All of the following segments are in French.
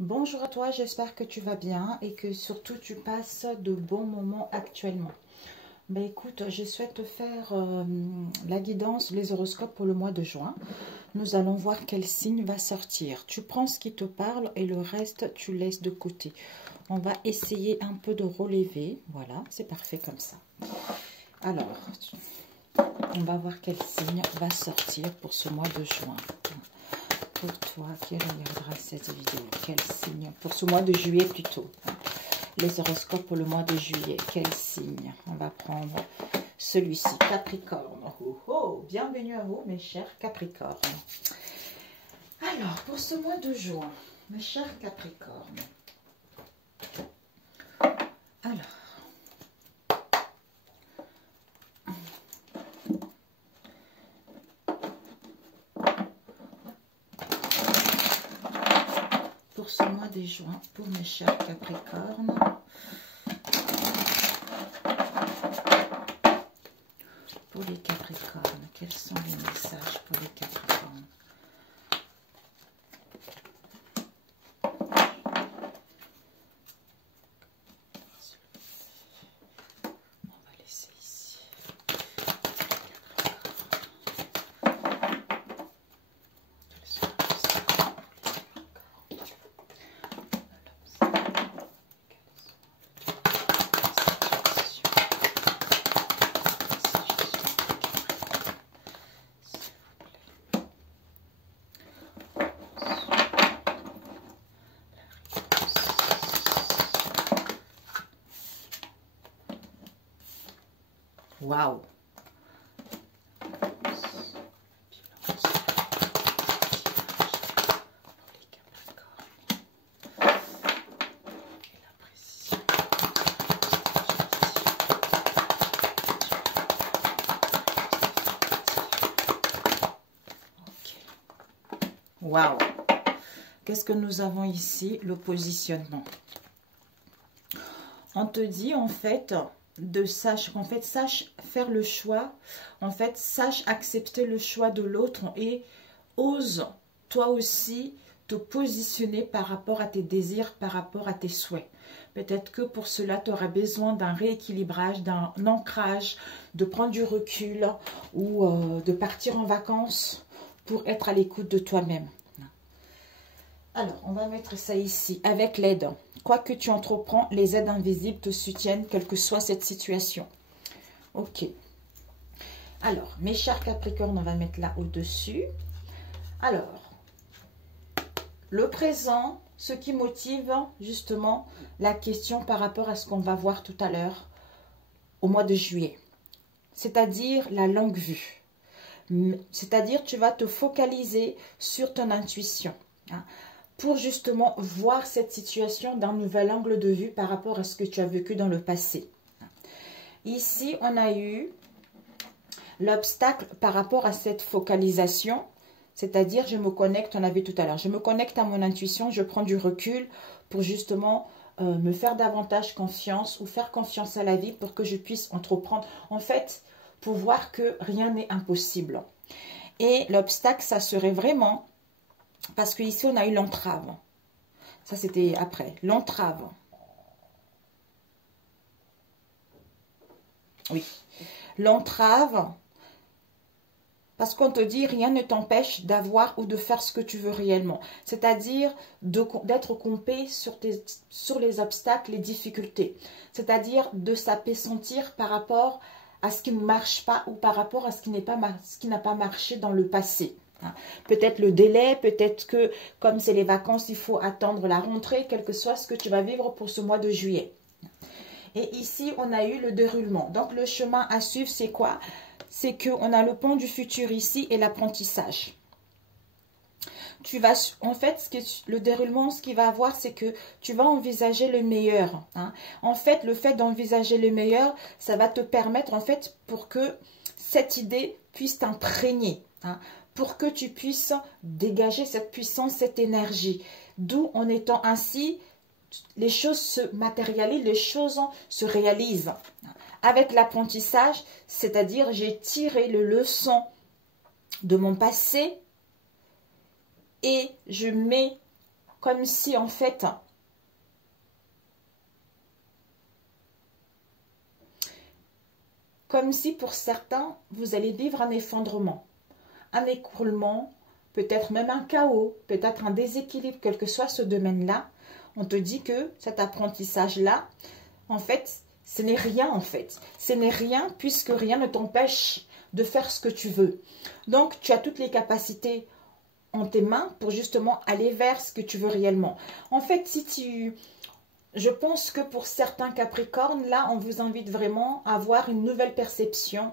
Bonjour à toi, j'espère que tu vas bien et que surtout tu passes de bons moments actuellement. Ben écoute, je souhaite te faire la guidance, les horoscopes pour le mois de juin. Nous allons voir quel signe va sortir. Tu prends ce qui te parle et le reste, tu laisses de côté. On va essayer un peu de relever. Voilà, c'est parfait comme ça. Alors, on va voir quel signe va sortir pour ce mois de juin. Pour toi qui regardera cette vidéo, quel signe, pour ce mois de juillet plutôt, les horoscopes pour le mois de juillet, quel signe? On va prendre celui-ci, Capricorne. Oh, oh, bienvenue à vous mes chers Capricornes. Alors, pour ce mois de juin, mes chers Capricornes, alors, pour ce mois de juin, pour mes chers Capricornes, pour les Capricornes, quels sont les messages pour les Capricornes? On va laisser ici. Waouh! Waouh! Qu'est-ce que nous avons ici? Le positionnement. On te dit en fait sache faire le choix, en fait sache accepter le choix de l'autre et ose toi aussi te positionner par rapport à tes désirs, par rapport à tes souhaits. Peut-être que pour cela tu auras besoin d'un rééquilibrage, d'un ancrage, de prendre du recul ou de partir en vacances pour être à l'écoute de toi-même. Alors, on va mettre ça ici, avec l'aide. Quoi que tu entreprends, les aides invisibles te soutiennent, quelle que soit cette situation. Ok. Alors, mes chers Capricornes, on va mettre là au-dessus. Alors, le présent, ce qui motive justement la question par rapport à ce qu'on va voir tout à l'heure au mois de juillet. C'est-à-dire la longue vue. C'est-à-dire tu vas te focaliser sur ton intuition. Hein, pour justement voir cette situation d'un nouvel angle de vue par rapport à ce que tu as vécu dans le passé. Ici, on a eu l'obstacle par rapport à cette focalisation, c'est-à-dire je me connecte, on a vu tout à l'heure, je me connecte à mon intuition, je prends du recul pour justement me faire davantage confiance ou faire confiance à la vie pour que je puisse entreprendre. En fait, pour voir que rien n'est impossible. Et l'obstacle, ça serait vraiment... Parce qu'ici, on a eu l'entrave. Ça, c'était après. L'entrave. Oui. L'entrave. Parce qu'on te dit, rien ne t'empêche d'avoir ou de faire ce que tu veux réellement. C'est-à-dire d'être compé sur les obstacles, les difficultés. C'est-à-dire de s'apesantir par rapport à ce qui ne marche pas ou par rapport à ce qui n'a pas marché dans le passé. Peut-être le délai, peut-être que comme c'est les vacances, il faut attendre la rentrée, quel que soit ce que tu vas vivre pour ce mois de juillet. Et ici, on a eu le déroulement. Donc, le chemin à suivre, c'est quoi? C'est qu'on a le pont du futur ici et l'apprentissage. Tu vas, en fait, le déroulement, ce qu'il va avoir, c'est que tu vas envisager le meilleur. Hein. En fait, le fait d'envisager le meilleur, ça va te permettre, en fait, pour que cette idée puisse t'imprégner. Hein, pour que tu puisses dégager cette puissance, cette énergie. D'où, en étant ainsi, les choses se matérialisent, les choses se réalisent. Avec l'apprentissage, c'est-à-dire j'ai tiré les leçons de mon passé et je mets comme si en fait, comme si pour certains, vous allez vivre un effondrement, un écroulement, peut-être même un chaos, peut-être un déséquilibre, quel que soit ce domaine-là. On te dit que cet apprentissage-là, en fait, ce n'est rien en fait. Ce n'est rien puisque rien ne t'empêche de faire ce que tu veux. Donc, tu as toutes les capacités en tes mains pour justement aller vers ce que tu veux réellement. En fait, je pense que pour certains Capricornes, là, on vous invite vraiment à avoir une nouvelle perception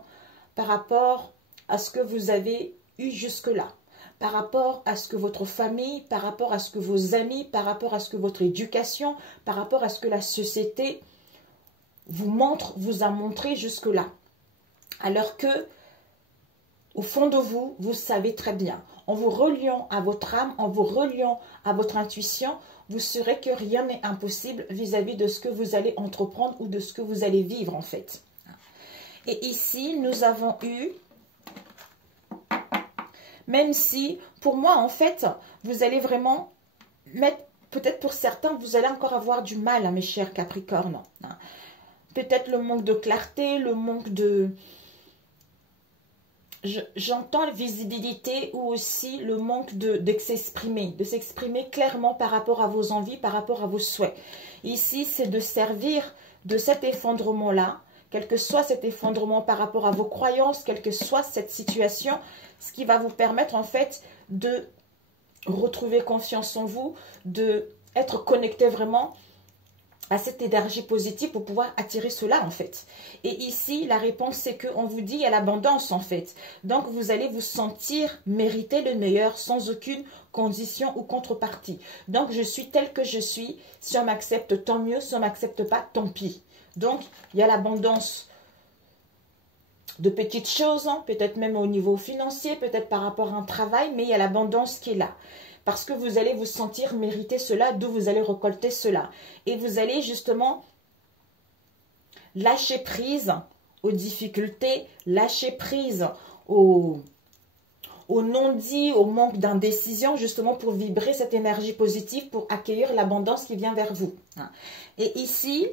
par rapport à ce que vous avez eu jusque-là, par rapport à ce que votre famille, par rapport à ce que vos amis, par rapport à ce que votre éducation, par rapport à ce que la société vous a montré jusque-là. Alors que, au fond de vous, vous savez très bien, en vous reliant à votre âme, en vous reliant à votre intuition, vous saurez que rien n'est impossible vis-à-vis de ce que vous allez entreprendre ou de ce que vous allez vivre en fait. Et ici, nous avons eu, même si, pour moi en fait, vous allez vraiment mettre, peut-être pour certains, vous allez encore avoir du mal, hein, mes chers Capricornes. Peut-être le manque de clarté, le manque de... J'entends la visibilité ou aussi le manque de s'exprimer clairement par rapport à vos envies, par rapport à vos souhaits. Ici, c'est de servir de cet effondrement-là, quel que soit cet effondrement par rapport à vos croyances, quelle que soit cette situation, ce qui va vous permettre en fait de retrouver confiance en vous, de être connecté vraiment à cette énergie positive pour pouvoir attirer cela en fait. Et ici, la réponse c'est qu'on vous dit il y a l'abondance en fait. Donc vous allez vous sentir mériter le meilleur sans aucune condition ou contrepartie. Donc je suis telle que je suis. Si on m'accepte, tant mieux. Si on ne m'accepte pas, tant pis. Donc il y a l'abondance de petites choses, hein, peut-être même au niveau financier, peut-être par rapport à un travail, mais il y a l'abondance qui est là. Parce que vous allez vous sentir mériter cela, d'où vous allez récolter cela. Et vous allez justement lâcher prise aux difficultés, lâcher prise au non-dit, au manque d'indécision, justement pour vibrer cette énergie positive, pour accueillir l'abondance qui vient vers vous. Et ici,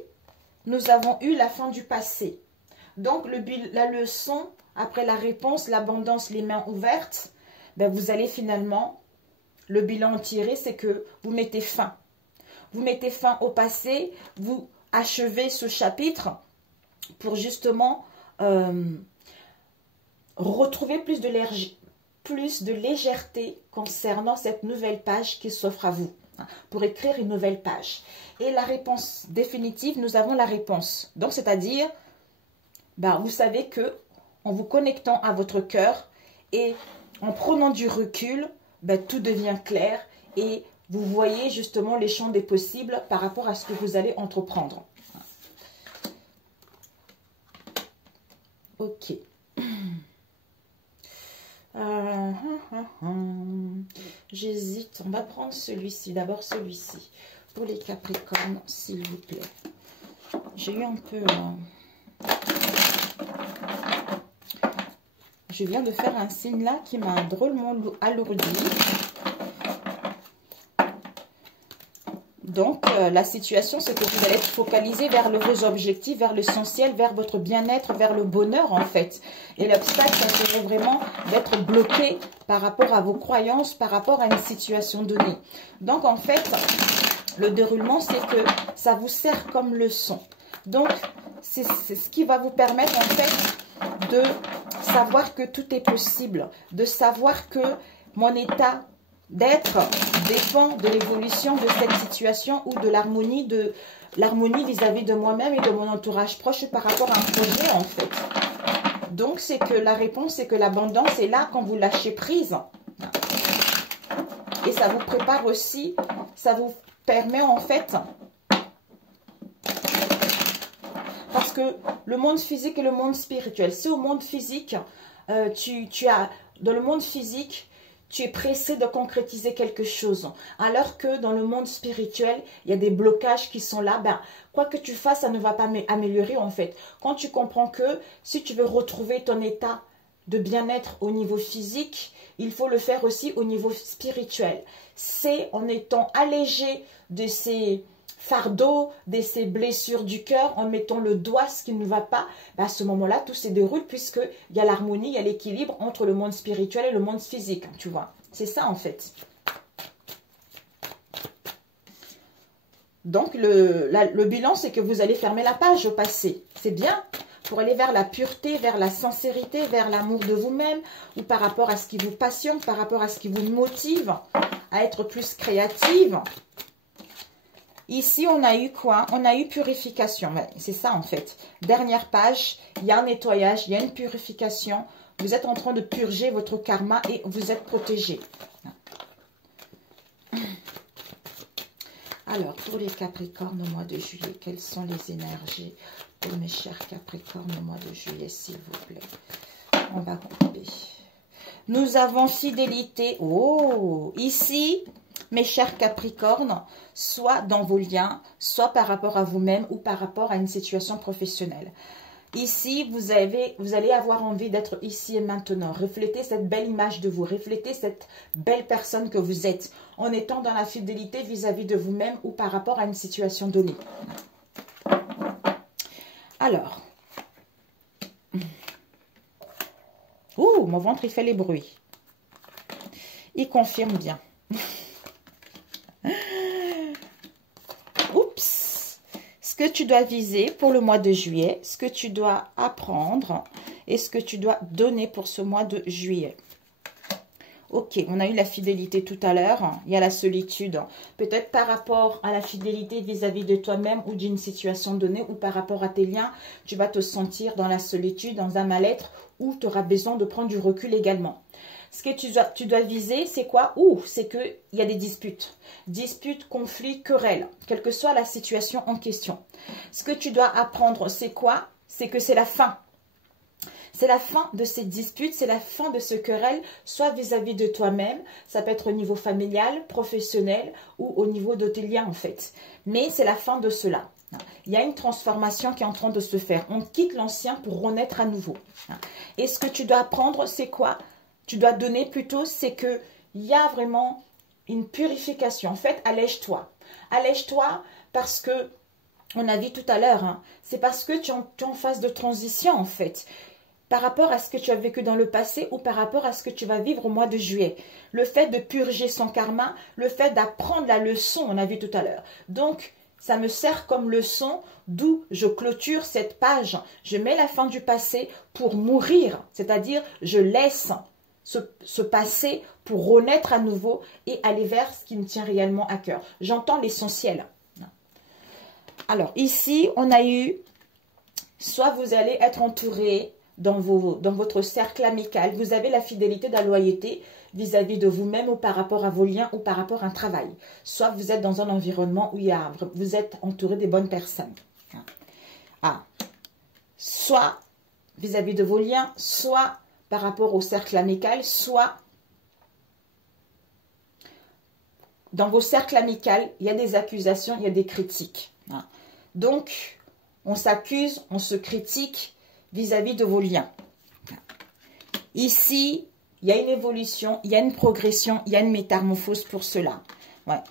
nous avons eu la fin du passé. Donc, la leçon, après la réponse, l'abondance, les mains ouvertes, ben, vous allez finalement... Le bilan tiré, c'est que vous mettez fin. Vous mettez fin au passé, vous achevez ce chapitre pour justement retrouver plus de légèreté concernant cette nouvelle page qui s'offre à vous, pour écrire une nouvelle page. Et la réponse définitive, nous avons la réponse. Donc, c'est-à-dire, ben, vous savez que en vous connectant à votre cœur et en prenant du recul, ben, tout devient clair et vous voyez justement les champs des possibles par rapport à ce que vous allez entreprendre. Ok. J'hésite. On va prendre celui-ci. D'abord celui-ci. Pour les Capricornes, s'il vous plaît. J'ai eu un peu... Je viens de faire un signe là qui m'a drôlement alourdi. Donc, la situation, c'est que vous allez être focalisé vers vos objectifs, vers l'essentiel, vers votre bien-être, vers le bonheur en fait. Et l'obstacle, ça serait vraiment d'être bloqué par rapport à vos croyances, par rapport à une situation donnée. Donc, en fait, le déroulement, c'est que ça vous sert comme leçon. Donc, c'est ce qui va vous permettre en fait de savoir que tout est possible, de savoir que mon état d'être dépend de l'évolution de cette situation ou de l'harmonie vis-à-vis de moi-même et de mon entourage proche par rapport à un projet en fait. Donc c'est que la réponse, c'est que l'abondance est là quand vous lâchez prise. Et ça vous prépare aussi, ça vous permet en fait... Parce que le monde physique et le monde spirituel, si au monde physique, dans le monde physique, tu es pressé de concrétiser quelque chose. Alors que dans le monde spirituel, il y a des blocages qui sont là. Ben, quoi que tu fasses, ça ne va pas améliorer en fait. Quand tu comprends que si tu veux retrouver ton état de bien-être au niveau physique, il faut le faire aussi au niveau spirituel. C'est en étant allégé de ces fardeaux, de ces blessures du cœur, en mettant le doigt ce qui ne va pas, à ce moment-là, tout se déroule puisqu'il y a l'harmonie, il y a l'équilibre entre le monde spirituel et le monde physique, tu vois. C'est ça en fait. Donc, le bilan, c'est que vous allez fermer la page au passé. C'est bien pour aller vers la pureté, vers la sincérité, vers l'amour de vous-même, ou par rapport à ce qui vous passionne, par rapport à ce qui vous motive à être plus créative. Ici, on a eu quoi? On a eu purification. C'est ça, en fait. Dernière page, il y a un nettoyage, il y a une purification. Vous êtes en train de purger votre karma et vous êtes protégé. Alors, pour les Capricornes au mois de juillet, quelles sont les énergies pour mes chers Capricornes au mois de juillet, s'il vous plaît? On va couper. Nous avons fidélité. Oh, ici, mes chers Capricornes, soit dans vos liens, soit par rapport à vous-même ou par rapport à une situation professionnelle. Ici, vous allez avoir envie d'être ici et maintenant. Reflétez cette belle image de vous. Reflétez cette belle personne que vous êtes en étant dans la fidélité vis-à-vis de vous-même ou par rapport à une situation donnée. Alors. Ouh, mon ventre, il fait les bruits. Il confirme bien. Oups. Ce que tu dois viser pour le mois de juillet, ce que tu dois apprendre et ce que tu dois donner pour ce mois de juillet. Ok, on a eu la fidélité tout à l'heure, il y a la solitude. Peut-être par rapport à la fidélité vis-à-vis de toi-même ou d'une situation donnée ou par rapport à tes liens, tu vas te sentir dans la solitude, dans un mal-être où tu auras besoin de prendre du recul également. Ce que tu dois viser, c'est quoi? C'est qu'il y a des disputes. Disputes, conflits, querelles, quelle que soit la situation en question. Ce que tu dois apprendre, c'est quoi? C'est que c'est la fin. C'est la fin de ces disputes, c'est la fin de ce querelle, soit vis-à-vis de toi-même, ça peut être au niveau familial, professionnel ou au niveau de tes liens en fait. Mais c'est la fin de cela. Il y a une transformation qui est en train de se faire. On quitte l'ancien pour renaître à nouveau. Et ce que tu dois apprendre, c'est quoi? Tu dois donner plutôt, c'est qu'il y a vraiment une purification. En fait, allège-toi. Allège-toi parce que, on a dit tout à l'heure, c'est parce que tu es en phase de transition en fait. Par rapport à ce que tu as vécu dans le passé ou par rapport à ce que tu vas vivre au mois de juillet. Le fait de purger son karma, le fait d'apprendre la leçon, on a vu tout à l'heure. Donc, ça me sert comme leçon, d'où je clôture cette page. Je mets la fin du passé pour mourir, c'est-à-dire je laisse ce passé pour renaître à nouveau et aller vers ce qui me tient réellement à cœur. J'entends l'essentiel. Alors, ici, on a eu, soit vous allez être entouré dans votre cercle amical, vous avez la fidélité de la loyauté vis-à-vis de vous-même ou par rapport à vos liens ou par rapport à un travail. Soit vous êtes dans un environnement où vous êtes entouré des bonnes personnes. Soit vis-à-vis de vos liens, soit par rapport au cercle amical, soit dans vos cercles amicaux, il y a des accusations, il y a des critiques. Donc, on s'accuse, on se critique vis-à-vis de vos liens. Ici, il y a une évolution, il y a une progression, il y a une métamorphose pour cela. Ouais.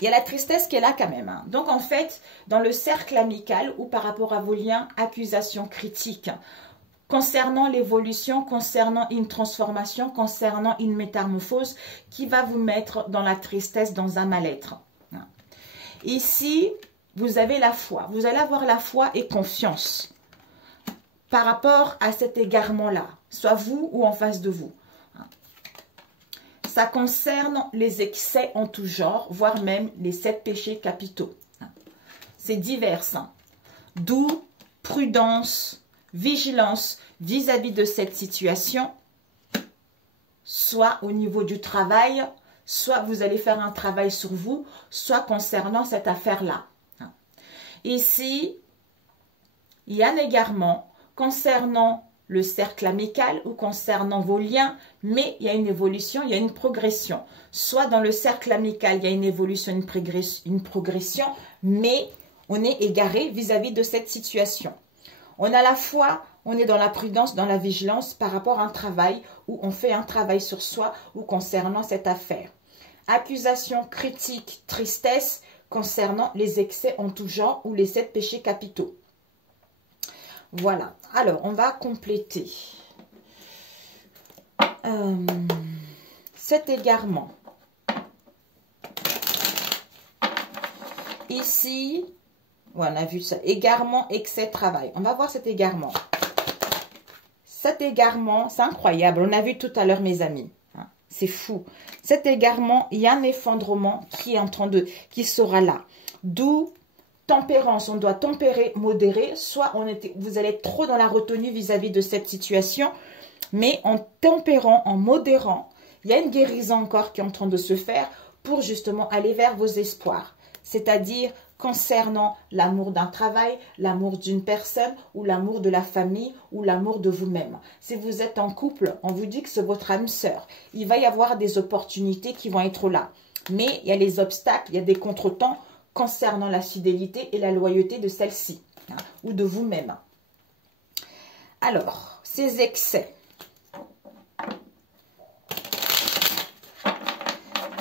Il y a la tristesse qui est là quand même. Donc, en fait, dans le cercle amical ou par rapport à vos liens, accusation, critique, concernant l'évolution, concernant une transformation, concernant une métamorphose qui va vous mettre dans la tristesse, dans un mal-être. Ici, vous avez la foi. Vous allez avoir la foi et confiance par rapport à cet égarement-là, soit vous ou en face de vous. Ça concerne les excès en tout genre, voire même les 7 péchés capitaux. C'est divers. D'où prudence, vigilance vis-à-vis de cette situation, soit au niveau du travail, soit vous allez faire un travail sur vous, soit concernant cette affaire-là. Ici, il y a un égarement concernant le cercle amical ou concernant vos liens, mais il y a une évolution, il y a une progression. Soit dans le cercle amical, il y a une évolution, une progression, mais on est égaré vis-à-vis de cette situation. On a la foi, on est dans la prudence, dans la vigilance par rapport à un travail où on fait un travail sur soi ou concernant cette affaire. Accusation, critique, tristesse concernant les excès en tout genre ou les 7 péchés capitaux. Voilà. Alors, on va compléter. Cet égarement. Ici, ouais, on a vu ça. Égarement, excès, travail. On va voir cet égarement. Cet égarement, c'est incroyable. On a vu tout à l'heure, mes amis. C'est fou. Cet égarement, il y a un effondrement qui est en train de, qui sera là. D'où tempérance. On doit tempérer, modérer. Soit vous allez être trop dans la retenue vis-à-vis de cette situation. Mais en tempérant, en modérant, il y a une guérison encore qui est en train de se faire pour justement aller vers vos espoirs. C'est-à-dire concernant l'amour d'un travail, l'amour d'une personne ou l'amour de la famille ou l'amour de vous-même. Si vous êtes en couple, on vous dit que c'est votre âme sœur. Il va y avoir des opportunités qui vont être là. Mais il y a les obstacles, il y a des contretemps concernant la fidélité et la loyauté de celle-ci ou de vous-même. Alors, ces excès.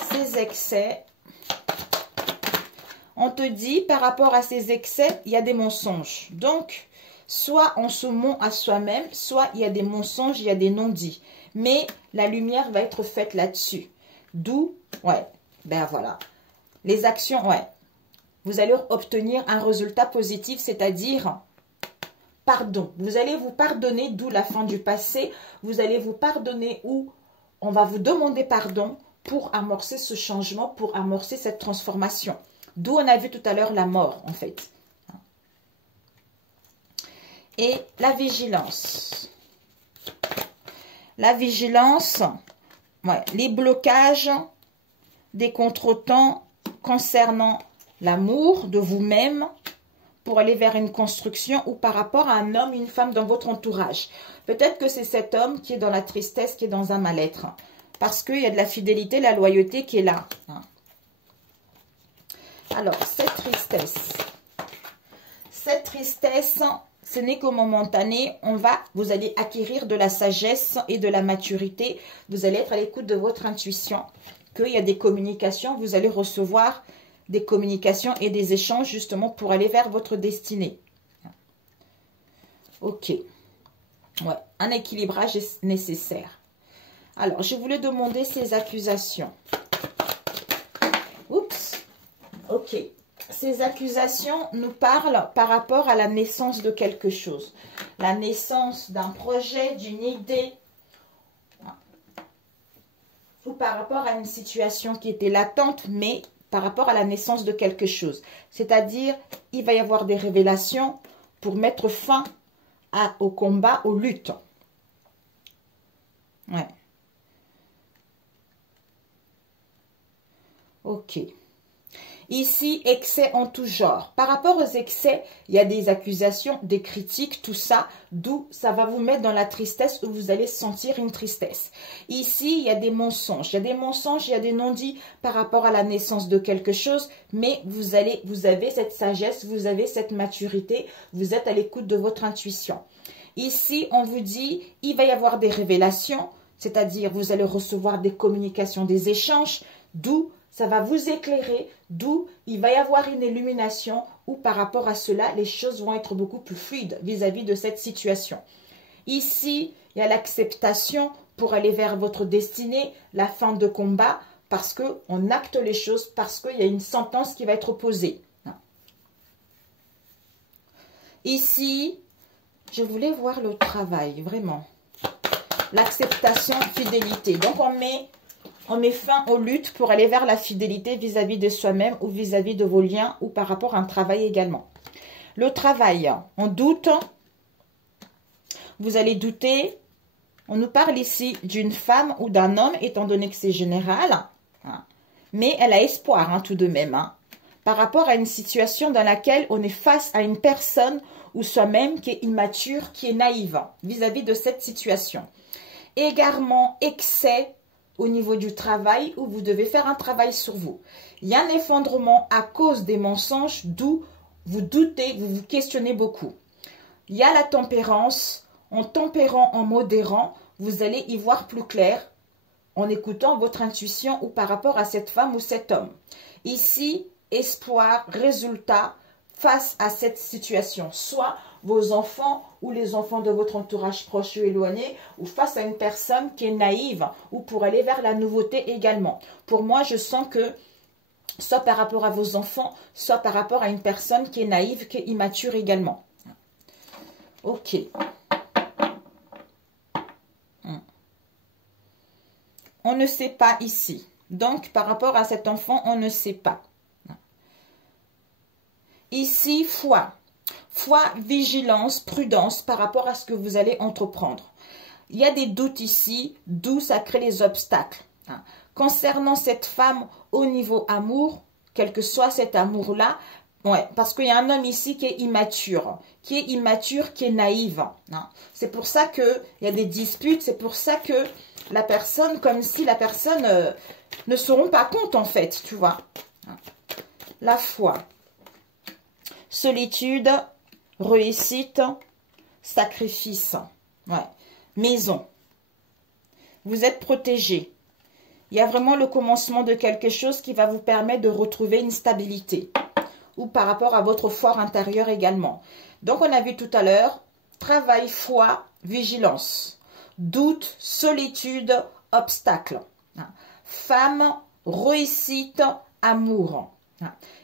Ces excès, on te dit par rapport à ces excès, il y a des mensonges. Donc, soit on se ment à soi-même, soit il y a des mensonges, il y a des non-dits. Mais la lumière va être faite là-dessus. D'où, ouais, ben voilà. Les actions, ouais. Vous allez obtenir un résultat positif, c'est-à-dire pardon. Vous allez vous pardonner, d'où la fin du passé. Vous allez vous pardonner ou on va vous demander pardon pour amorcer ce changement, pour amorcer cette transformation. D'où on a vu tout à l'heure la mort, en fait. Et la vigilance. La vigilance, ouais, les blocages, des contretemps concernant l'amour de vous-même pour aller vers une construction ou par rapport à un homme, une femme dans votre entourage. Peut-être que c'est cet homme qui est dans la tristesse, qui est dans un mal-être. Parce qu'il y a de la fidélité, la loyauté qui est là. Alors, cette tristesse, ce n'est que momentané. Vous allez acquérir de la sagesse et de la maturité. Vous allez être à l'écoute de votre intuition. Qu'il y a des communications, vous allez recevoir des communications et des échanges justement pour aller vers votre destinée. Ok. Ouais, un équilibrage est nécessaire. Alors, je voulais demander ces accusations. Oups. Ok. Ces accusations nous parlent par rapport à la naissance de quelque chose. La naissance d'un projet, d'une idée. Ou par rapport à une situation qui était latente, mais par rapport à la naissance de quelque chose. C'est-à-dire, il va y avoir des révélations pour mettre fin au combat, aux luttes. Ouais. Ok. Ici, excès en tout genre. Par rapport aux excès, il y a des accusations, des critiques, tout ça, d'où ça va vous mettre dans la tristesse où vous allez sentir une tristesse. Ici, il y a des mensonges. Il y a des mensonges, il y a des non-dits par rapport à la naissance de quelque chose, mais vous avez cette sagesse, vous avez cette maturité, vous êtes à l'écoute de votre intuition. Ici, on vous dit, il va y avoir des révélations, c'est-à-dire vous allez recevoir des communications, des échanges, d'où ça va vous éclairer, d'où il va y avoir une illumination où par rapport à cela, les choses vont être beaucoup plus fluides vis-à-vis de cette situation. Ici, il y a l'acceptation pour aller vers votre destinée, la fin de combat, parce qu'on acte les choses, parce qu'il y a une sentence qui va être posée. Ici, je voulais voir le travail, vraiment. L'acceptation, fidélité. Donc, on met fin aux luttes pour aller vers la fidélité vis-à-vis de soi-même ou vis-à-vis de vos liens ou par rapport à un travail également. Le travail, on doute. Vous allez douter. On nous parle ici d'une femme ou d'un homme, étant donné que c'est général. Mais elle a espoir tout de même. Par rapport à une situation dans laquelle on est face à une personne ou soi-même qui est immature, qui est naïve vis-à-vis de cette situation. Égarement, excès au niveau du travail où vous devez faire un travail sur vous. Il y a un effondrement à cause des mensonges, d'où vous doutez, vous vous questionnez beaucoup. Il y a la tempérance, en tempérant, en modérant, vous allez y voir plus clair en écoutant votre intuition ou par rapport à cette femme ou cet homme. Ici, espoir, résultat face à cette situation. Soit vos enfants ou les enfants de votre entourage proche ou éloigné, ou face à une personne qui est naïve, ou pour aller vers la nouveauté également. Pour moi, je sens que soit par rapport à vos enfants, soit par rapport à une personne qui est naïve, qui est immature également. Ok. On ne sait pas ici. Donc, par rapport à cet enfant, on ne sait pas. Ici, foi. Foi, vigilance, prudence par rapport à ce que vous allez entreprendre. Il y a des doutes ici, d'où ça crée les obstacles. Concernant cette femme au niveau amour, quel que soit cet amour-là, ouais, parce qu'il y a un homme ici qui est immature, qui est naïve. C'est pour ça qu'il y a des disputes, c'est pour ça que la personne, comme si la personne ne se rend pas compte en fait, tu vois. La foi. Solitude, réussite, sacrifice. Ouais. Maison. Vous êtes protégé. Il y a vraiment le commencement de quelque chose qui va vous permettre de retrouver une stabilité. Ou par rapport à votre foi intérieure également. Donc, on a vu tout à l'heure, travail, foi, vigilance. Doute, solitude, obstacle. Femme, réussite, amour.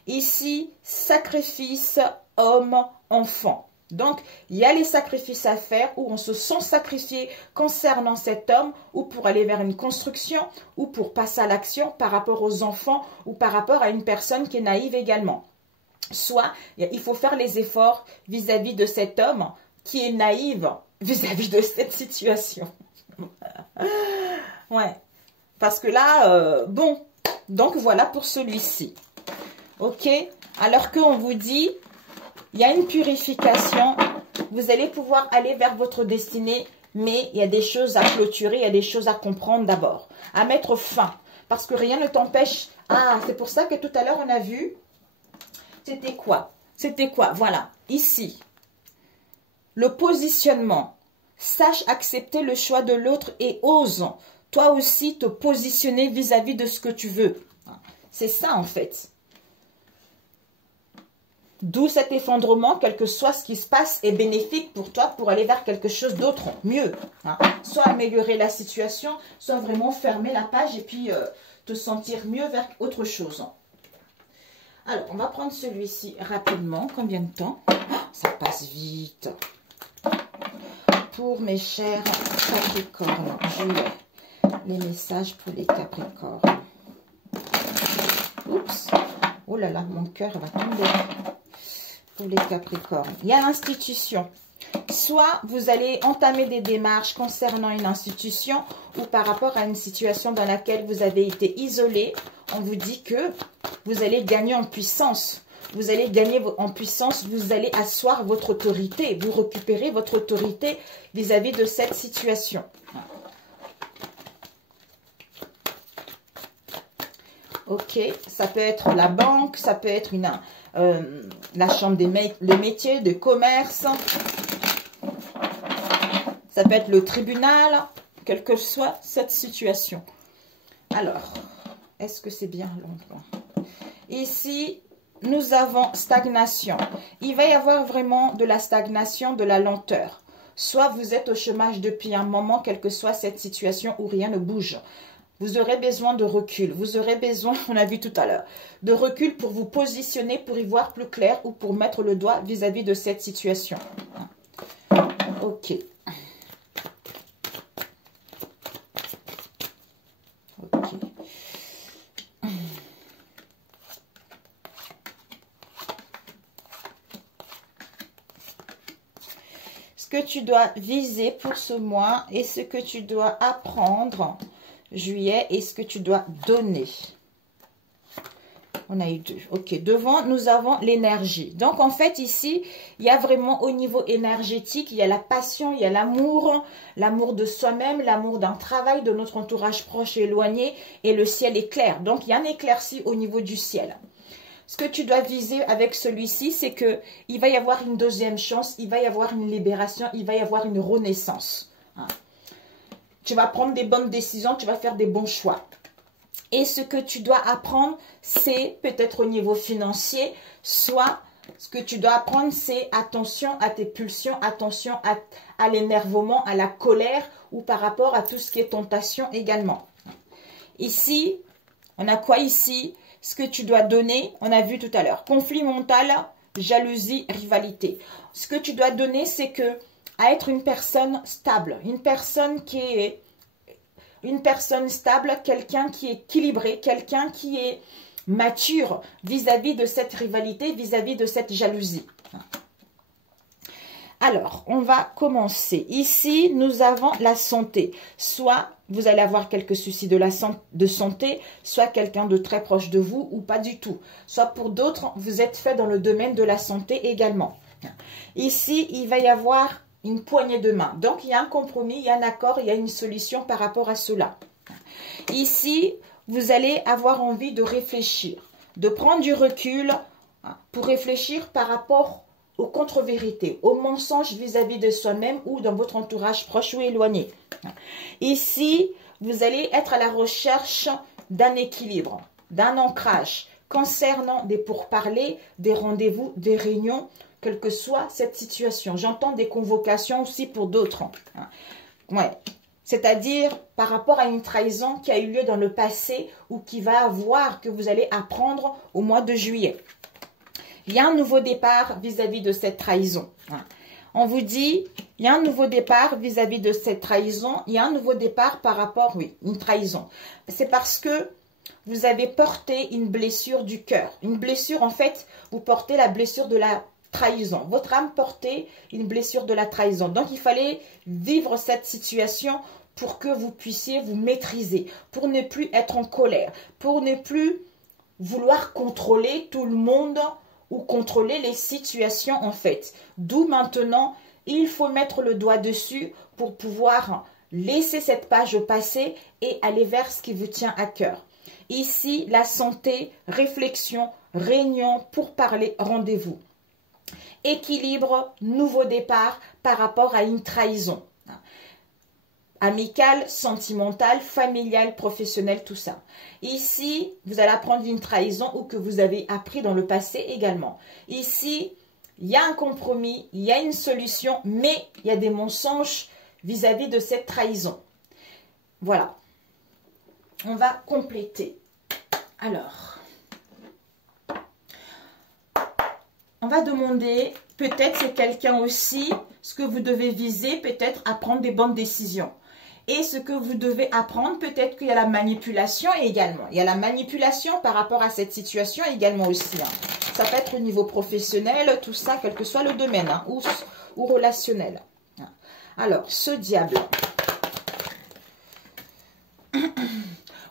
Ici, sacrifice, homme, enfant. Donc, il y a les sacrifices à faire où on se sent sacrifié concernant cet homme ou pour aller vers une construction ou pour passer à l'action par rapport aux enfants ou par rapport à une personne qui est naïve également. Soit, il faut faire les efforts vis-à-vis de cet homme qui est naïve vis-à-vis de cette situation. Ouais. Parce que là, bon. Donc, voilà pour celui-ci. Ok. Alors qu'on vous dit, il y a une purification. Vous allez pouvoir aller vers votre destinée. Mais il y a des choses à clôturer. Il y a des choses à comprendre d'abord. À mettre fin. Parce que rien ne t'empêche. Ah, c'est pour ça que tout à l'heure, on a vu. C'était quoi? C'était quoi? Voilà. Ici. Le positionnement. Sache accepter le choix de l'autre et ose toi aussi te positionner vis-à-vis de ce que tu veux. C'est ça en fait. D'où cet effondrement, quel que soit ce qui se passe, est bénéfique pour toi pour aller vers quelque chose d'autre, mieux. Soit améliorer la situation, soit vraiment fermer la page et puis te sentir mieux vers autre chose. Alors, on va prendre celui-ci rapidement. Combien de temps? Ça passe vite. Pour mes chers Capricornes, les messages pour les Capricornes. Oups. Oh là là, mon cœur va tomber. Pour les Capricornes. Il y a l'institution. Soit vous allez entamer des démarches concernant une institution ou par rapport à une situation dans laquelle vous avez été isolé. On vous dit que vous allez gagner en puissance. Vous allez gagner en puissance, vous allez asseoir votre autorité. Vous récupérez votre autorité vis-à-vis de cette situation. Ok, ça peut être la banque, ça peut être la chambre des métiers, de commerce. Ça peut être le tribunal, quelle que soit cette situation. Alors, est-ce que c'est bien l'endroit? Ici, nous avons stagnation. Il va y avoir vraiment de la stagnation, de la lenteur. Soit vous êtes au chômage depuis un moment, quelle que soit cette situation où rien ne bouge. Vous aurez besoin de recul. Vous aurez besoin, on a vu tout à l'heure, de recul pour vous positionner, pour y voir plus clair ou pour mettre le doigt vis-à-vis de cette situation. Ok. Ok. Ce que tu dois viser pour ce mois et ce que tu dois apprendre juillet et ce que tu dois donner. On a eu deux. Ok, devant, nous avons l'énergie. Donc, en fait, ici, il y a vraiment au niveau énergétique, il y a la passion, il y a l'amour de soi-même, l'amour d'un travail, de notre entourage proche et éloigné, et le ciel est clair. Donc, il y a un éclairci au niveau du ciel. ce que tu dois viser avec celui-ci, c'est que il va y avoir une deuxième chance, il va y avoir une libération, il va y avoir une renaissance. Tu vas prendre des bonnes décisions, tu vas faire des bons choix. Et ce que tu dois apprendre, c'est peut-être au niveau financier, soit ce que tu dois apprendre, c'est attention à tes pulsions, attention à l'énervement, à la colère ou par rapport à tout ce qui est tentation également. Ici, on a quoi ici? Ce que tu dois donner, on a vu tout à l'heure. Conflit mental, jalousie, rivalité. Ce que tu dois donner, c'est que à être une personne stable, une personne stable, quelqu'un qui est équilibré, quelqu'un qui est mature vis-à-vis de cette rivalité, vis-à-vis de cette jalousie. Alors, on va commencer. Ici, nous avons la santé. Soit vous allez avoir quelques soucis de santé, soit quelqu'un de très proche de vous ou pas du tout. Soit pour d'autres, vous êtes fait dans le domaine de la santé également. Ici, il va y avoir une poignée de main. Donc, il y a un compromis, il y a un accord, il y a une solution par rapport à cela. Ici, vous allez avoir envie de réfléchir, de prendre du recul pour réfléchir par rapport aux contre-vérités, aux mensonges vis-à-vis de soi-même ou dans votre entourage proche ou éloigné. Ici, vous allez être à la recherche d'un équilibre, d'un ancrage concernant des pourparlers, des rendez-vous, des réunions, quelle que soit cette situation. J'entends des convocations aussi pour d'autres. Ouais. C'est-à-dire par rapport à une trahison qui a eu lieu dans le passé ou qui va avoir, que vous allez apprendre au mois de juillet. Il y a un nouveau départ vis-à-vis de cette trahison. On vous dit, il y a un nouveau départ vis-à-vis de cette trahison. Il y a un nouveau départ par rapport, oui, une trahison. C'est parce que vous avez porté une blessure du cœur. Une blessure, en fait, vous portez la blessure de la trahison. Votre âme portait une blessure de la trahison. Donc, il fallait vivre cette situation pour que vous puissiez vous maîtriser, pour ne plus être en colère, pour ne plus vouloir contrôler tout le monde ou contrôler les situations en fait. D'où maintenant, il faut mettre le doigt dessus pour pouvoir laisser cette page au passé et aller vers ce qui vous tient à cœur. Ici, la santé, réflexion, réunion, pourparler, rendez-vous. Équilibre, nouveau départ par rapport à une trahison. Amicale, sentimentale, familiale, professionnelle, tout ça. Ici, vous allez apprendre une trahison ou que vous avez appris dans le passé également. Ici, il y a un compromis, il y a une solution, mais il y a des mensonges vis-à-vis de cette trahison. Voilà. On va compléter. Alors, on va demander, peut-être c'est quelqu'un aussi, ce que vous devez viser, peut-être à prendre des bonnes décisions. Et ce que vous devez apprendre, peut-être qu'il y a la manipulation également. Il y a la manipulation par rapport à cette situation également aussi. Ça peut être au niveau professionnel, tout ça, quel que soit le domaine, ou relationnel. Alors, ce diable.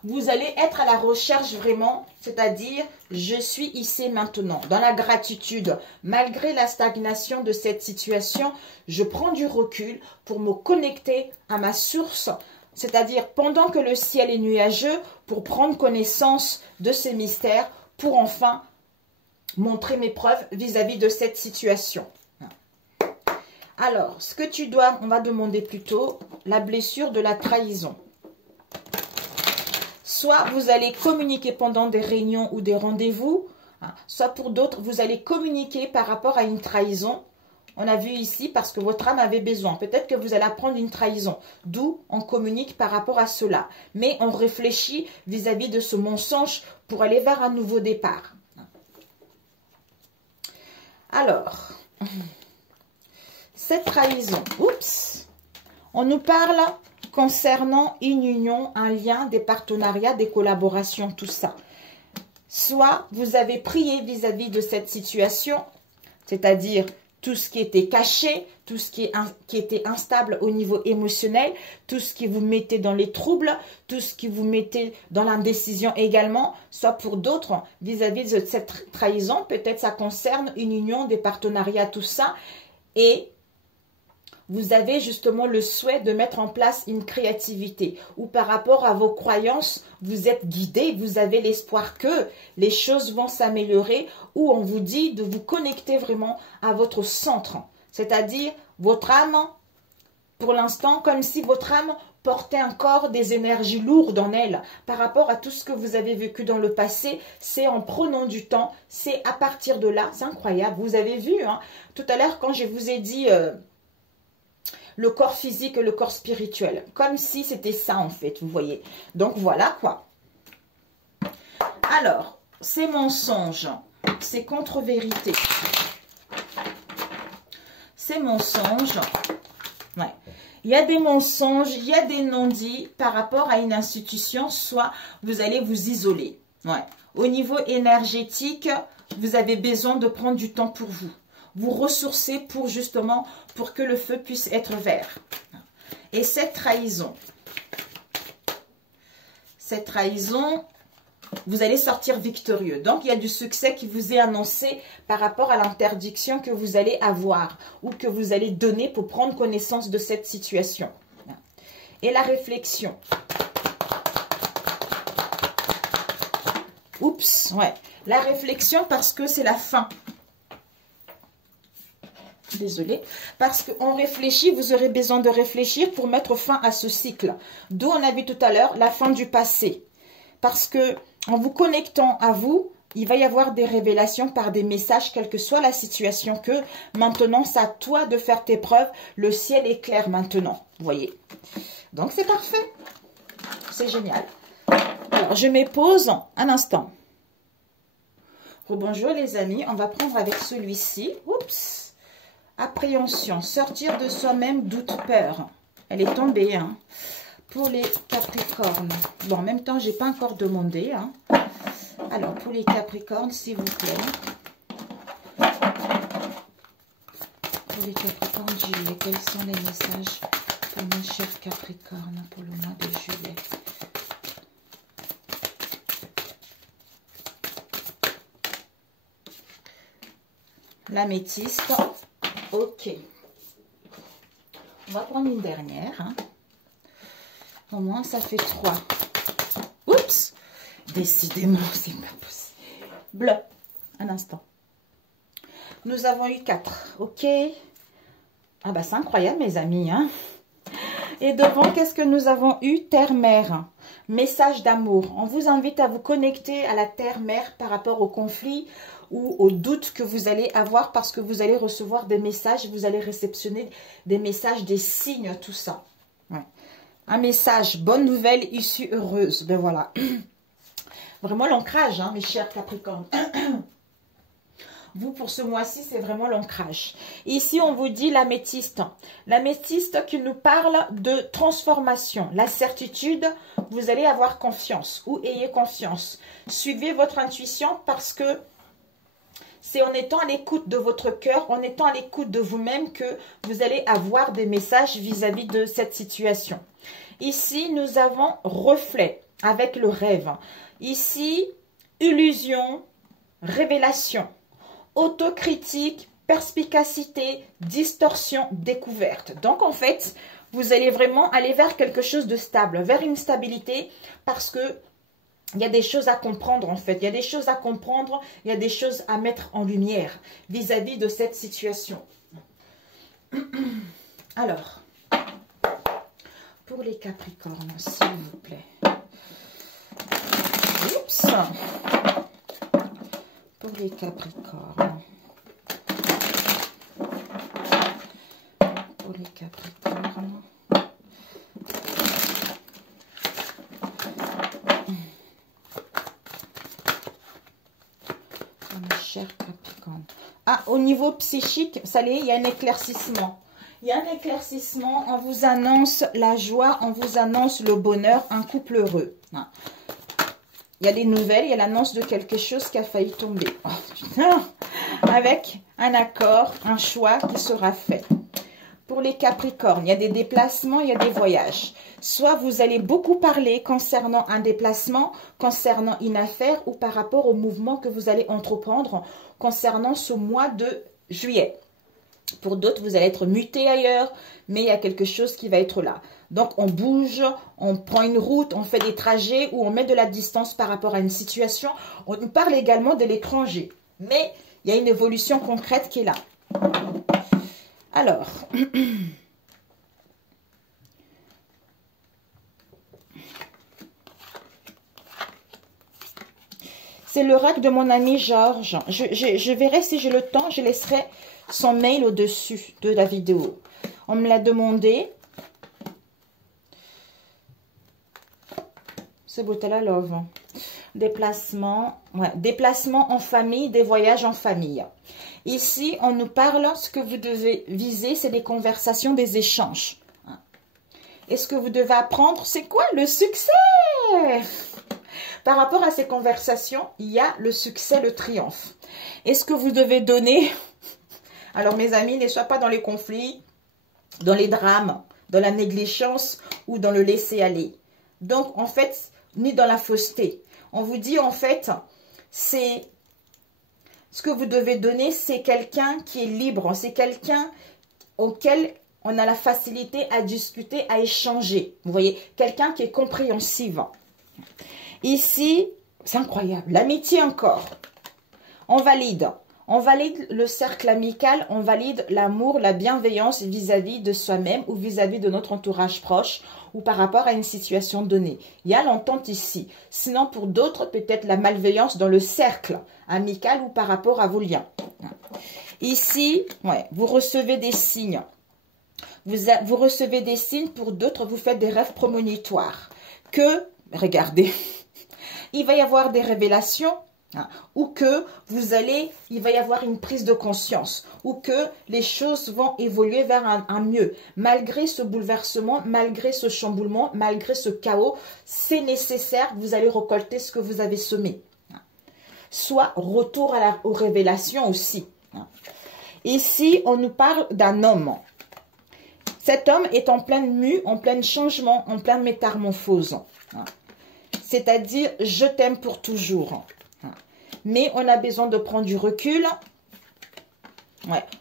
Vous allez être à la recherche vraiment, c'est-à-dire, je suis ici maintenant, dans la gratitude. Malgré la stagnation de cette situation, je prends du recul pour me connecter à ma source, c'est-à-dire pendant que le ciel est nuageux, pour prendre connaissance de ces mystères, pour enfin montrer mes preuves vis-à-vis de cette situation. Alors, ce que tu dois, on va demander plutôt la blessure de la trahison. Soit vous allez communiquer pendant des réunions ou des rendez-vous, soit pour d'autres, vous allez communiquer par rapport à une trahison. On a vu ici parce que votre âme avait besoin. Peut-être que vous allez apprendre une trahison, d'où on communique par rapport à cela. Mais on réfléchit vis-à-vis de ce mensonge pour aller vers un nouveau départ. Alors, cette trahison, oups, on nous parle concernant une union, un lien, des partenariats, des collaborations, tout ça. Soit vous avez prié vis-à-vis de cette situation, c'est-à-dire tout ce qui était caché, tout ce qui était instable au niveau émotionnel, tout ce qui vous mettait dans les troubles, tout ce qui vous mettait dans l'indécision également, soit pour d'autres, vis-à-vis de cette trahison, peut-être ça concerne une union, des partenariats, tout ça, et vous avez justement le souhait de mettre en place une créativité ou par rapport à vos croyances, vous êtes guidé, vous avez l'espoir que les choses vont s'améliorer ou on vous dit de vous connecter vraiment à votre centre, c'est-à-dire votre âme, pour l'instant, comme si votre âme portait encore des énergies lourdes en elle par rapport à tout ce que vous avez vécu dans le passé. C'est en prenant du temps, c'est à partir de là, c'est incroyable. Vous avez vu, hein, tout à l'heure quand je vous ai dit le corps physique et le corps spirituel, comme si c'était ça en fait, vous voyez. Donc voilà quoi. Alors, ces mensonges, ces contre-vérités, ces mensonges, ouais. Il y a des mensonges, il y a des non-dits par rapport à une institution, soit vous allez vous isoler. Ouais. Au niveau énergétique, vous avez besoin de prendre du temps pour vous. Vous ressourcer pour justement, pour que le feu puisse être vert. Et cette trahison, vous allez sortir victorieux. Donc, il y a du succès qui vous est annoncé par rapport à l'interdiction que vous allez avoir ou que vous allez donner pour prendre connaissance de cette situation. Et la réflexion. Oups, ouais. La réflexion parce que c'est la fin. Désolée. Parce qu'on réfléchit, vous aurez besoin de réfléchir pour mettre fin à ce cycle. D'où on a vu tout à l'heure la fin du passé. Parce que en vous connectant à vous, il va y avoir des révélations par des messages, quelle que soit la situation que maintenant, c'est à toi de faire tes preuves. Le ciel est clair maintenant, vous voyez. Donc, c'est parfait. C'est génial. Alors, je me pose un instant. Rebonjour les amis, on va prendre avec celui-ci. Oups. Appréhension, sortir de soi-même, doute, peur. Elle est tombée, hein. Pour les Capricornes. Bon, en même temps, je n'ai pas encore demandé. Hein. Alors, pour les Capricornes, s'il vous plaît. Pour les Capricornes, juillet, quels sont les messages pour nos chers Capricornes pour le mois de juillet? L'améthyste. Ok. On va prendre une dernière. Hein. Au moins, ça fait 3. Oups! Décidément, c'est pas possible. Bleu. Un instant. Nous avons eu 4. Ok. Ah bah, c'est incroyable, mes amis. Hein? Et devant, qu'est-ce que nous avons eu? Terre-mère. Message d'amour. On vous invite à vous connecter à la terre-mère par rapport au conflit ou aux doutes que vous allez avoir parce que vous allez recevoir des messages, vous allez réceptionner des messages, des signes, tout ça. Ouais. Un message, bonne nouvelle, issue heureuse. Ben voilà. Vraiment l'ancrage, hein, mes chers Capricornes. Vous, pour ce mois-ci, c'est vraiment l'ancrage. Ici, on vous dit l'améthyste. L'améthyste qui nous parle de transformation. La certitude, vous allez avoir confiance ou ayez confiance. Suivez votre intuition parce que c'est en étant à l'écoute de votre cœur, en étant à l'écoute de vous-même que vous allez avoir des messages vis-à-vis de cette situation. Ici, nous avons reflet avec le rêve. Ici, illusion, révélation, autocritique, perspicacité, distorsion, découverte. Donc, en fait, vous allez vraiment aller vers quelque chose de stable, vers une stabilité parce que il y a des choses à comprendre en fait. Il y a des choses à comprendre, il y a des choses à mettre en lumière vis-à-vis de cette situation. Alors, pour les Capricornes, s'il vous plaît. Oups. Pour les Capricornes. Pour les Capricornes. Cher Capricorne. Ah, au niveau psychique, ça y est, il y a un éclaircissement. Il y a un éclaircissement, on vous annonce la joie, on vous annonce le bonheur, un couple heureux. Ah. Il y a des nouvelles, il y a l'annonce de quelque chose qui a failli tomber. Oh, putain. Avec un accord, un choix qui sera fait. Pour les Capricornes, il y a des déplacements, il y a des voyages. Soit vous allez beaucoup parler concernant un déplacement, concernant une affaire ou par rapport au mouvement que vous allez entreprendre concernant ce mois de juillet. Pour d'autres, vous allez être muté ailleurs, mais il y a quelque chose qui va être là. Donc, on bouge, on prend une route, on fait des trajets ou on met de la distance par rapport à une situation. On nous parle également de l'étranger, mais il y a une évolution concrète qui est là. Alors, c'est l'oracle de mon ami Georges. Je verrai si j'ai le temps, je laisserai son mail au-dessus de la vidéo. On me l'a demandé. C'est beau, la love. Déplacement, ouais, déplacement en famille, des voyages en famille. Ici, on nous parle, ce que vous devez viser, c'est des conversations, des échanges. Et ce que vous devez apprendre, c'est quoi? Le succès! Par rapport à ces conversations, il y a le succès, le triomphe. Et ce que vous devez donner... Alors, mes amis, ne soyez pas dans les conflits, dans les drames, dans la négligence ou dans le laisser-aller. Donc, en fait, ni dans la fausseté. On vous dit, en fait, c'est... Ce que vous devez donner, c'est quelqu'un qui est libre. C'est quelqu'un auquel on a la facilité à discuter, à échanger. Vous voyez, quelqu'un qui est compréhensif. Ici, c'est incroyable. L'amitié encore. On valide. On valide le cercle amical, on valide l'amour, la bienveillance vis-à-vis de soi-même ou vis-à-vis de notre entourage proche ou par rapport à une situation donnée. Il y a l'entente ici. Sinon, pour d'autres, peut-être la malveillance dans le cercle amical ou par rapport à vos liens. Ici, ouais, vous recevez des signes. Vous recevez des signes, pour d'autres, vous faites des rêves prémonitoires. Que, regardez, il va y avoir des révélations. Ou que il va y avoir une prise de conscience, ou que les choses vont évoluer vers un mieux. Malgré ce bouleversement, malgré ce chamboulement, malgré ce chaos, c'est nécessaire, vous allez récolter ce que vous avez semé. Soit retour aux révélations aussi. Ici, on nous parle d'un homme. Cet homme est en pleine mue, en plein changement, en pleine métamorphose. C'est-à-dire, je t'aime pour toujours. Mais on a besoin de prendre du recul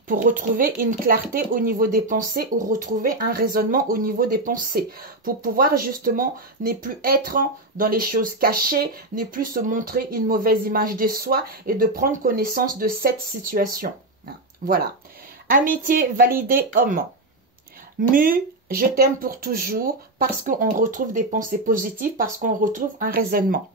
pour retrouver une clarté au niveau des pensées ou retrouver un raisonnement au niveau des pensées. Pour pouvoir justement ne plus être dans les choses cachées, ne plus se montrer une mauvaise image de soi et de prendre connaissance de cette situation. Voilà. Amitié validée homme. Mu, je t'aime pour toujours parce qu'on retrouve des pensées positives, parce qu'on retrouve un raisonnement.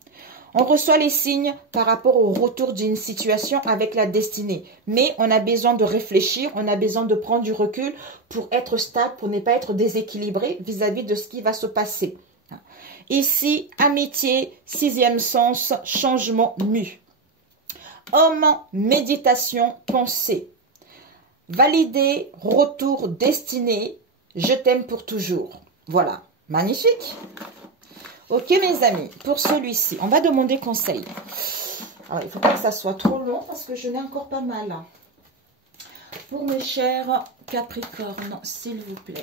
On reçoit les signes par rapport au retour d'une situation avec la destinée. Mais on a besoin de réfléchir, on a besoin de prendre du recul pour être stable, pour ne pas être déséquilibré vis-à-vis de ce qui va se passer. Ici, amitié, sixième sens, changement mu. Homme, méditation, pensée. Validé, retour, destinée, je t'aime pour toujours. Voilà, magnifique. Ok mes amis, pour celui-ci, on va demander conseil. Alors, il ne faut pas que ça soit trop long parce que je n'ai encore pas mal. Pour mes chers Capricornes, s'il vous plaît.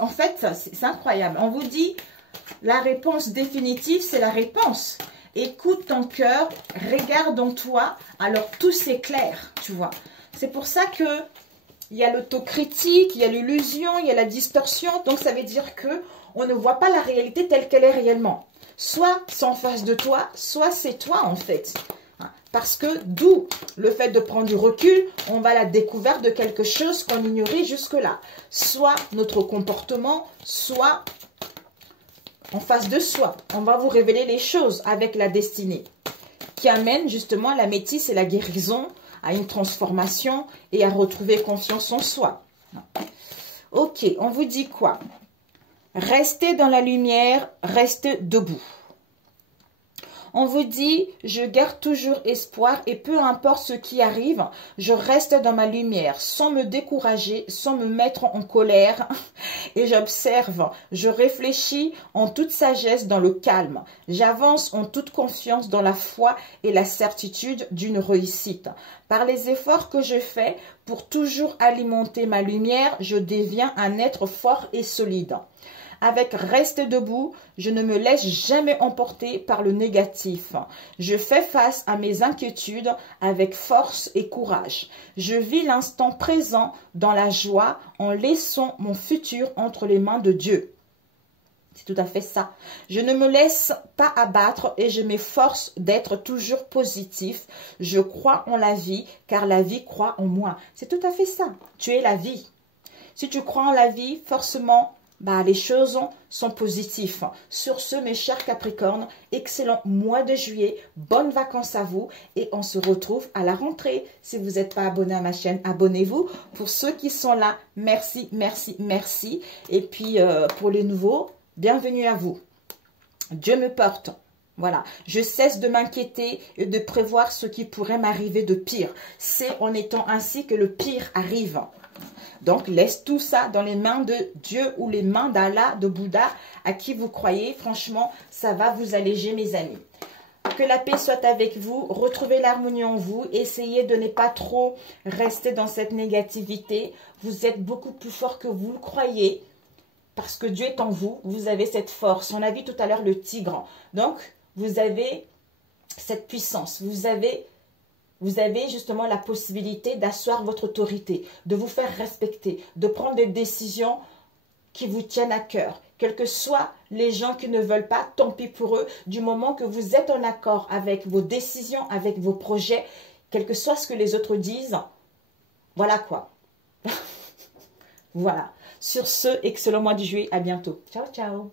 En fait, c'est incroyable. On vous dit, la réponse définitive, c'est la réponse. Écoute ton cœur, regarde en toi, alors tout s'éclaire, tu vois. C'est pour ça que... il y a l'autocritique, il y a l'illusion, il y a la distorsion. Donc, ça veut dire que on ne voit pas la réalité telle qu'elle est réellement. Soit c'est en face de toi, soit c'est toi en fait. Parce que d'où le fait de prendre du recul, on va à la découverte de quelque chose qu'on ignorait jusque-là. Soit notre comportement, soit en face de soi. On va vous révéler les choses avec la destinée qui amène justement à la métisse et la guérison, à une transformation et à retrouver confiance en soi. Ok, on vous dit quoi? Restez dans la lumière, restez debout. On vous dit, je garde toujours espoir et peu importe ce qui arrive, je reste dans ma lumière sans me décourager, sans me mettre en colère. Et j'observe, je réfléchis en toute sagesse dans le calme. J'avance en toute confiance dans la foi et la certitude d'une réussite. Par les efforts que je fais pour toujours alimenter ma lumière, je deviens un être fort et solide. avec rester debout, je ne me laisse jamais emporter par le négatif. Je fais face à mes inquiétudes avec force et courage. Je vis l'instant présent dans la joie en laissant mon futur entre les mains de Dieu. C'est tout à fait ça. Je ne me laisse pas abattre et je m'efforce d'être toujours positif. Je crois en la vie car la vie croit en moi. C'est tout à fait ça. Tu es la vie. Si tu crois en la vie, forcément, les choses sont positives. Sur ce, mes chers Capricornes, excellent mois de juillet. Bonnes vacances à vous et on se retrouve à la rentrée. Si vous n'êtes pas abonné à ma chaîne, abonnez-vous. Pour ceux qui sont là, merci, merci, merci. Et puis, pour les nouveaux, bienvenue à vous. Dieu me porte. Voilà, je cesse de m'inquiéter et de prévoir ce qui pourrait m'arriver de pire. C'est en étant ainsi que le pire arrive. Donc, laisse tout ça dans les mains de Dieu ou les mains d'Allah, de Bouddha, à qui vous croyez. Franchement, ça va vous alléger, mes amis. Que la paix soit avec vous. Retrouvez l'harmonie en vous. Essayez de ne pas trop rester dans cette négativité. Vous êtes beaucoup plus fort que vous le croyez. Parce que Dieu est en vous, vous avez cette force. On a vu tout à l'heure le tigre. Donc, vous avez cette puissance. Vous avez justement la possibilité d'asseoir votre autorité, de vous faire respecter, de prendre des décisions qui vous tiennent à cœur. Quels que soient les gens qui ne veulent pas, tant pis pour eux. Du moment que vous êtes en accord avec vos décisions, avec vos projets, quel que soit ce que les autres disent, voilà quoi. Voilà. Sur ce, excellent mois de juillet. À bientôt. Ciao, ciao.